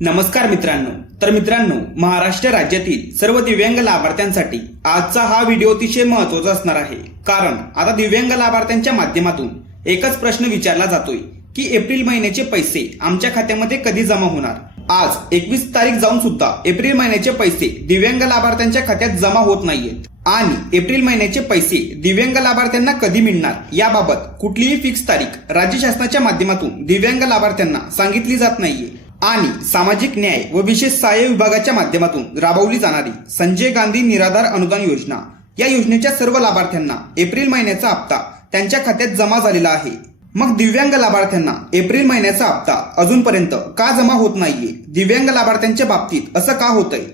नमस्कार मित्रांनो, महाराष्ट्र राज्यातील सर्व दिव्यांग लाभार्थ्यांसाठी आजचा हा व्हिडिओ अतिशय महत्त्वाचा असणार आहे। कारण आता दिव्यांग लाभार्थ्यांच्या माध्यमातून एकच प्रश्न विचारला जातोय की एप्रिल महिन्याचे पैसे आमच्या खात्यामध्ये कधी जमा होणार। आज 21 तारीख जाऊन सुद्धा एप्रिल महिन्याचे पैसे दिव्यांग लाभार्थ्यांच्या खात्यात जमा होत नाहीयेत आणि एप्रिल महिन्याचे पैसे दिव्यांग लाभार्थ्यांना कधी मिळणार याबाबत कुठलीही फिक्स तारीख राज्य शासनाच्या माध्यमातून दिव्यांग लाभार्थ्यांना सांगितली जात नाहीये आणि सामाजिक न्याय व विशेष सहाय्य विभागाच्या माध्यमातून राबवली जाणारी संजय गांधी निराधार अनुदान योजना या योजनेच्या सर्व लाभार्थ्यांना एप्रिल महिन्याचा हप्ता त्यांच्या खात्यात जमा झालेला आहे। मग दिव्यांग लाभार्थ्यांना एप्रिल महिन्याचा हप्ता अजूनपर्यंत का जमा होत नाहीये, दिव्यांग लाभार्थ्यांच्या बाबतीत असं का होतंय?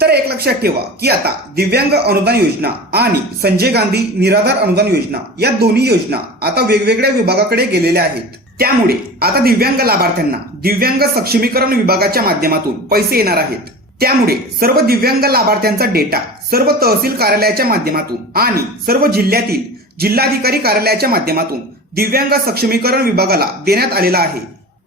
तर एक लक्षात ठेवा की आता दिव्यांग अनुदान योजना आणि संजय गांधी निराधार अनुदान योजना या दोन्ही योजना आता वेगवेगळ्या विभागाकडे गेलेल्या आहेत। त्यामुळे आता दिव्यांग लाभार्थ्यांना दिव्यांग सक्षमीकरण विभागाच्या माध्यमातून पैसे येणार आहेत। त्यामुळे सर्व दिव्यांग लाभार्थ्यांचा डेटा सर्व तहसील कार्यालयाच्या माध्यमातून आणि सर्व जिल्ह्यातील जिल्हाधिकारी कार्यालयाच्या माध्यमातून दिव्यांग सक्षमीकरण विभागाला देण्यात आलेला आहे।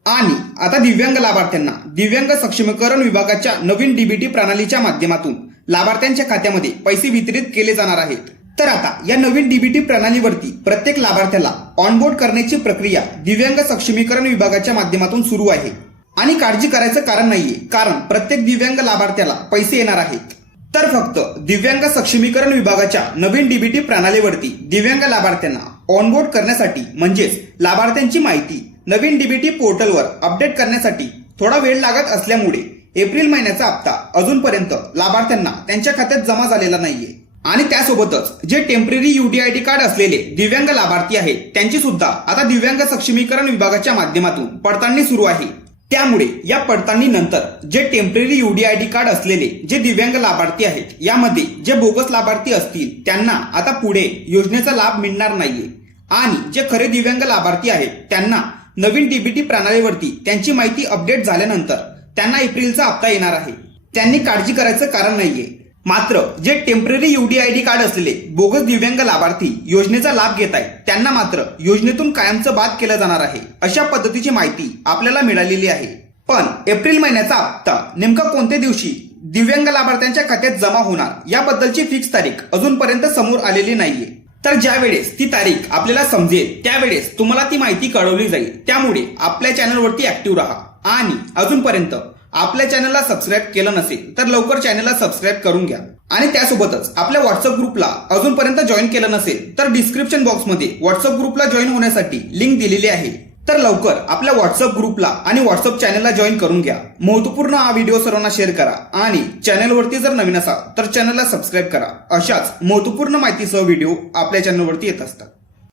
आणि आता दिव्यांग लाभार्थ्यांना दिव्यांग सक्षमीकरण विभागाच्या नवीन डीबीटी प्रणालीच्या माध्यमातून लाभार्थ्यांच्या खात्यामध्ये पैसे वितरित केले जाणार आहेत। तर आता या नवीन डीबीटी प्रणालीवरती प्रत्येक लाभार्थ्याला ऑनबोर्ड करण्याची प्रक्रिया दिव्यांग सक्षमीकरण विभागाच्या माध्यमातून सुरू आहे आणि काळजी करायचं कारण नाहीये, कारण प्रत्येक दिव्यांग लाभार्थ्याला पैसे येणार आहेत। तर फक्त दिव्यांग सक्षमीकरण विभागाच्या नवीन डीबीटी प्रणालीवरती दिव्यांग लाभार्थ्यांना ऑनबोर्ड करण्यासाठी म्हणजेच लाभार्थ्यांची माहिती नवीन डीबीटी पोर्टलवर अपडेट करण्यासाठी थोडा वेळ लागत असल्यामुळे एप्रिल महिन्याचा हप्ता अजूनपर्यंत लाभार्थ्यांना त्यांच्या खात्यात जमा झालेला नाहीये। आणि त्यासोबतच जे टेम्पररी यूडीआयडी कार्ड असलेले दिव्यांग लाभार्थी आहेत त्यांची सुद्धा आता दिव्यांग सक्षमीकरण विभागाच्या माध्यमातून पडताळणी सुरू आहे। त्यामुळे या पडताळणीनंतर जे टेम्पररी यूडीआयडी कार्ड असलेले जे दिव्यांग लाभार्थी आहेत यामध्ये जे बोगस लाभार्थी असतील त्यांना आता पुढे योजनेचा लाभ मिळणार नाहीये आणि जे खरे दिव्यांग लाभार्थी आहेत त्यांना नवीन डीबीटी प्रणालीवरती त्यांची माहिती अपडेट झाल्यानंतर त्यांना एप्रिलचा हप्ता येणार आहे। त्यांनी काळजी करायचं कारण नाहीये। मात्र जे टेम्पररी यूडीआयडी कार्ड असलेले बोगस दिव्यांग लाभार्थी योजनेचा लाभ घेत आहेत त्यांना मात्र योजनेतून कायमचं बाद केलं जाणार आहे, अशा पद्धतीची माहिती आपल्याला मिळालेली आहे। पण एप्रिल महिन्याचा हप्ता नेमका कोणत्या दिवशी दिव्यांग लाभार्थ्यांच्या खात्यात जमा होणार याबद्दलची फिक्स तारीख अजूनपर्यंत समोर आलेली नाहीये। तर ज्या वेळेस ती तारीख आपल्याला समजेल त्यावेळेस तुम्हाला ती माहिती कळवली जाईल। त्यामुळे आपल्या चॅनलवरती ऍक्टिव्ह राहा आणि अजूनपर्यंत आपल्या चॅनलला सबस्क्राईब केलं नसेल तर लवकर चॅनलला सबस्क्राईब करून घ्या आणि त्यासोबतच आपल्या व्हॉट्सअप ग्रुपला अजूनपर्यंत जॉईन केलं नसेल तर डिस्क्रिप्शन बॉक्समध्ये व्हॉट्सअप ग्रुपला जॉईन होण्यासाठी लिंक दिलेली आहे। तर लवकर आपल्या व्हॉट्सअप ग्रुपला आणि व्हॉट्सअप चॅनलला जॉईन करून घ्या। महत्त्वपूर्ण हा व्हिडिओ सर्वांना शेअर करा आणि चॅनलवरती जर नवीन असाल तर चॅनलला सबस्क्राईब करा। अशाच महत्त्वपूर्ण माहितीसह व्हिडिओ आपल्या चॅनलवरती येत असतात।